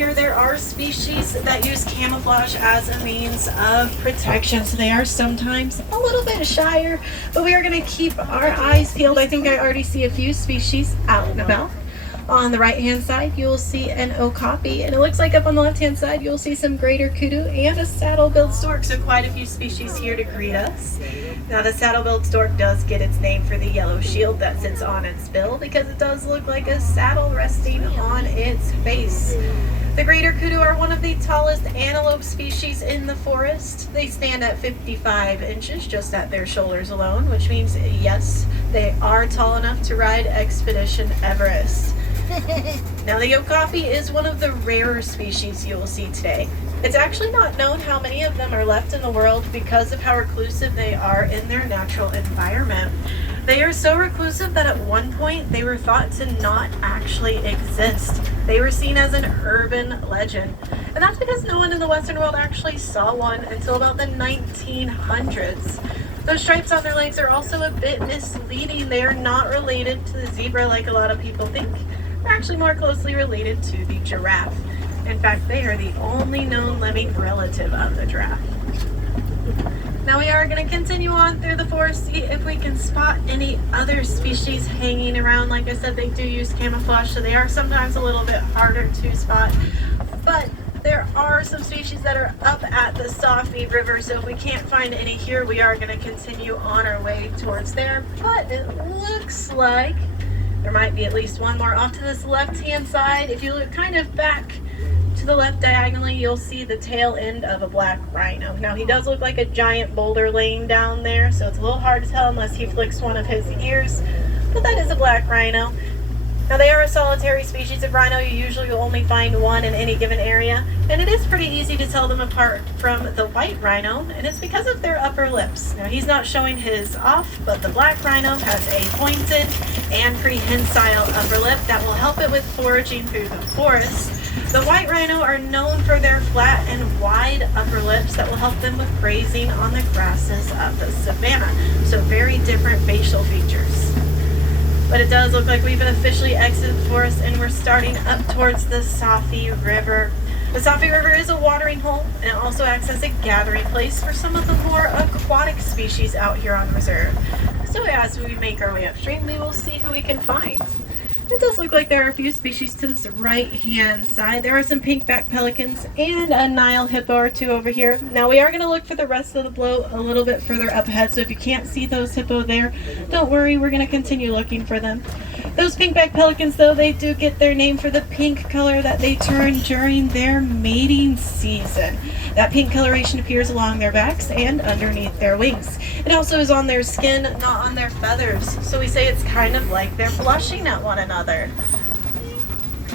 here, there are species that use camouflage as a means of protection, so they are sometimes a little bit shyer, but we are going to keep our eyes peeled. I think I already see a few species out and about. On the right hand side, you will see an okapi, and it looks like up on the left hand side, you'll see some greater kudu and a saddle-billed stork, so quite a few species here to greet us. Now the saddle-billed stork does get its name for the yellow shield that sits on its bill because it does look like a saddle resting on its face. The greater kudu are one of the tallest antelope species in the forest. They stand at 55 inches just at their shoulders alone, which means yes, they are tall enough to ride Expedition Everest. Now the okapi is one of the rarer species you will see today. It's actually not known how many of them are left in the world because of how reclusive they are in their natural environment. They are so reclusive that at one point they were thought to not actually exist. They were seen as an urban legend. And that's because no one in the Western world actually saw one until about the 1900s. Those stripes on their legs are also a bit misleading. They are not related to the zebra like a lot of people think. They're actually more closely related to the giraffe. In fact, they are the only known living relative of the giraffe. Now we are going to continue on through the forest, see if we can spot any other species hanging around. Like I said, they do use camouflage, so they are sometimes a little bit harder to spot. But there are some species that are up at the Safi River, so if we can't find any here, we are going to continue on our way towards there. But it looks like there might be at least one more off to this left-hand side. If you look kind of back to the left diagonally, you'll see the tail end of a black rhino. Now, he does look like a giant boulder laying down there, so it's a little hard to tell unless he flicks one of his ears, but that is a black rhino. Now, they are a solitary species of rhino. You usually only find one in any given area, and it is pretty easy to tell them apart from the white rhino, and it's because of their upper lips. Now, he's not showing his off, but the black rhino has a pointed and prehensile upper lip that will help it with foraging through the forest. The white rhino are known for their flat and wide upper lips that will help them with grazing on the grasses of the savanna. So very different facial features. But it does look like we've officially exited the forest and we're starting up towards the Safi River. The Safi River is a watering hole and it also acts as a gathering place for some of the more aquatic species out here on reserve. So as we make our way upstream, we will see who we can find. It does look like there are a few species to this right-hand side. There are some pink-backed pelicans and a Nile hippo or two over here. Now we are going to look for the rest of the bloat a little bit further up ahead, so if you can't see those hippo there, don't worry, we're going to continue looking for them. Those pink-backed pelicans, though, they do get their name for the pink color that they turn during their mating season. That pink coloration appears along their backs and underneath their wings. It also is on their skin, not on their feathers. So we say it's kind of like they're blushing at one another.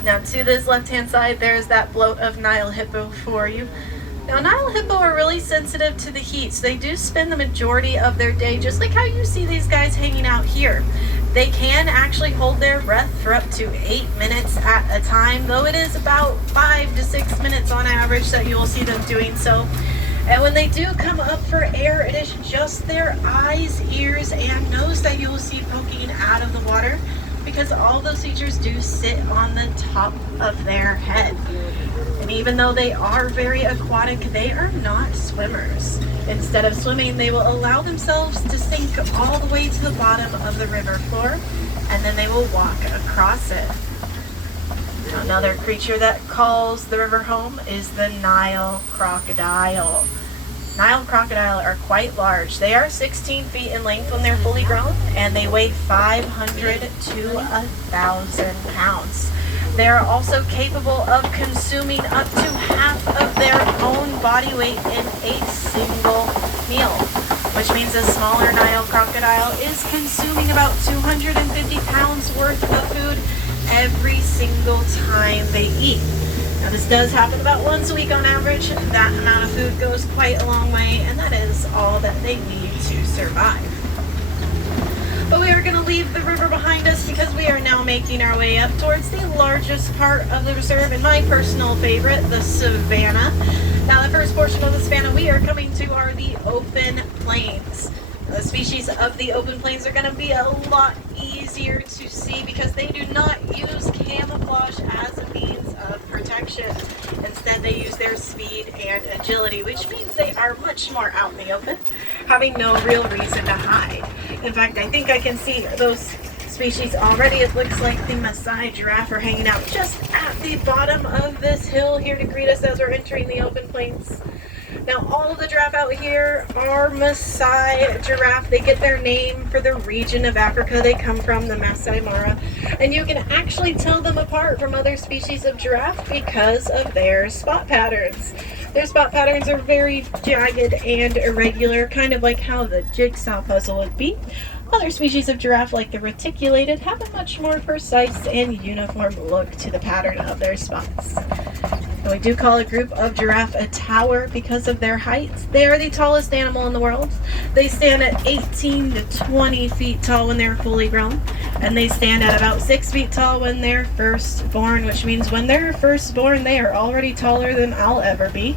Now to this left-hand side, there's that bloat of Nile hippo for you. Now Nile hippo are really sensitive to the heat, so they do spend the majority of their day, just like how you see these guys hanging out here. They can actually hold their breath for up to 8 minutes at a time, though it is about 5 to 6 minutes on average that you will see them doing so. And when they do come up for air, it is just their eyes, ears, and nose that you will see poking out of the water, because all those features do sit on the top of their head. And even though they are very aquatic, they are not swimmers. Instead of swimming, they will allow themselves to sink all the way to the bottom of the river floor, and then they will walk across it. Another creature that calls the river home is the Nile crocodile. Nile crocodile are quite large. They are 16 feet in length when they're fully grown, and they weigh 500 to 1,000 pounds. They are also capable of consuming up to half of their own body weight in a single meal, which means a smaller Nile crocodile is consuming about 250 pounds worth of food every single time they eat. Now this does happen about once a week on average. That amount of food goes quite a long way, and that is all that they need to survive. But we are going to leave the river behind us because we are now making our way up towards the largest part of the reserve, and my personal favorite, the savanna. Now the first portion of the savanna we are coming to are the open plains. The species of the open plains are going to be a lot easier to see because they do not use camouflage as a means of protection. protection. Instead, they use their speed and agility, which means they are much more out in the open, having no real reason to hide. In fact, I think I can see those species already. It looks like the Maasai giraffe are hanging out just at the bottom of this hill here to greet us as we're entering the open plains. Now, all of the giraffe out here are Maasai giraffe. They get their name for the region of Africa they come from, the Masai Mara. And you can actually tell them apart from other species of giraffe because of their spot patterns. Their spot patterns are very jagged and irregular, kind of like how the jigsaw puzzle would be. Other species of giraffe, like the reticulated, have a much more precise and uniform look to the pattern of their spots. And we do call a group of giraffe a tower because of their height. They are the tallest animal in the world. They stand at 18 to 20 feet tall when they're fully grown, and they stand at about 6 feet tall when they're first born, which means when they're first born, they are already taller than I'll ever be.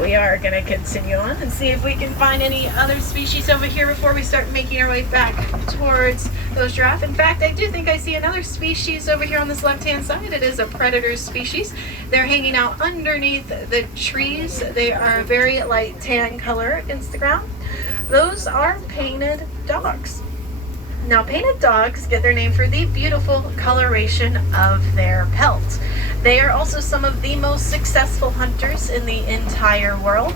We are going to continue on and see if we can find any other species over here before we start making our way back towards those giraffe. In fact, I do think I see another species over here on this left-hand side. It is a predator species. They're hanging out underneath the trees. They are a very light tan color against the ground. Those are painted dogs. Now, painted dogs get their name for the beautiful coloration of their pelt. They are also some of the most successful hunters in the entire world.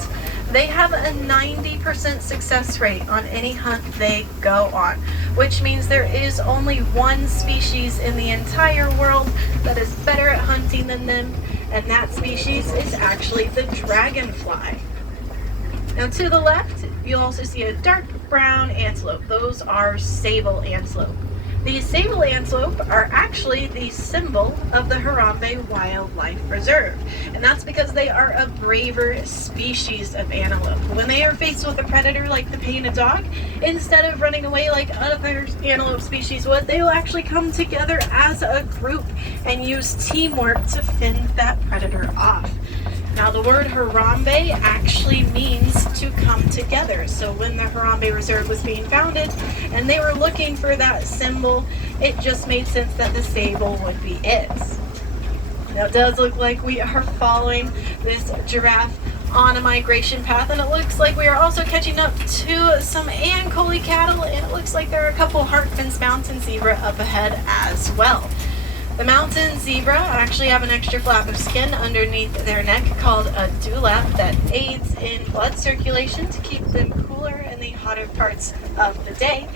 They have a 90% success rate on any hunt they go on, which means there is only one species in the entire world that is better at hunting than them, and that species is actually the dragonfly. Now, to the left, you'll also see a dark brown antelope. Those are sable antelope. These sable antelope are actually the symbol of the Harambe Wildlife Reserve, and that's because they are a braver species of antelope. When they are faced with a predator like the painted dog, instead of running away like other antelope species would, they will actually come together as a group and use teamwork to fend that predator off. Now, the word Harambe actually means to come together. So when the Harambe Reserve was being founded and they were looking for that symbol, it just made sense that the sable would be it. Now, it does look like we are following this giraffe on a migration path, and it looks like we are also catching up to some Ankole cattle, and it looks like there are a couple Hartmann's mountain zebra up ahead as well. The mountain zebra actually have an extra flap of skin underneath their neck called a dewlap that aids in blood circulation to keep them cooler in the hotter parts of the day.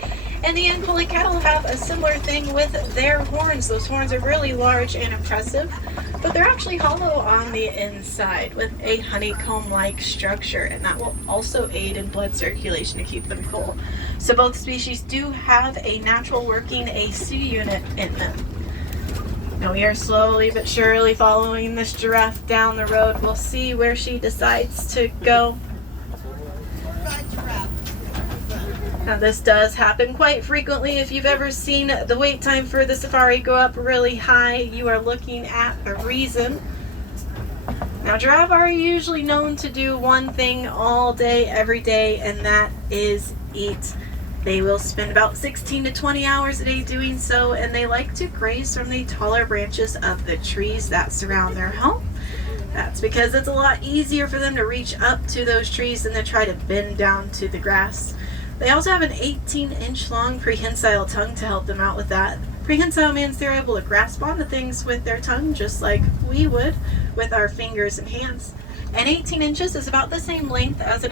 And the Ankole cattle have a similar thing with their horns. Those horns are really large and impressive, but they're actually hollow on the inside with a honeycomb-like structure, and that will also aid in blood circulation to keep them cool. So both species do have a natural working AC unit in them. Now, we are slowly but surely following this giraffe down the road. We'll see where she decides to go. Now, this does happen quite frequently. If you've ever seen the wait time for the safari go up really high, you are looking at a reason. Now, giraffe are usually known to do one thing all day, every day, and that is eat. They will spend about 16 to 20 hours a day doing so, and they like to graze from the taller branches of the trees that surround their home. That's because it's a lot easier for them to reach up to those trees than to try to bend down to the grass. They also have an 18-inch long prehensile tongue to help them out with that. Prehensile means they're able to grasp onto things with their tongue just like we would with our fingers and hands. And 18 inches is about the same length as a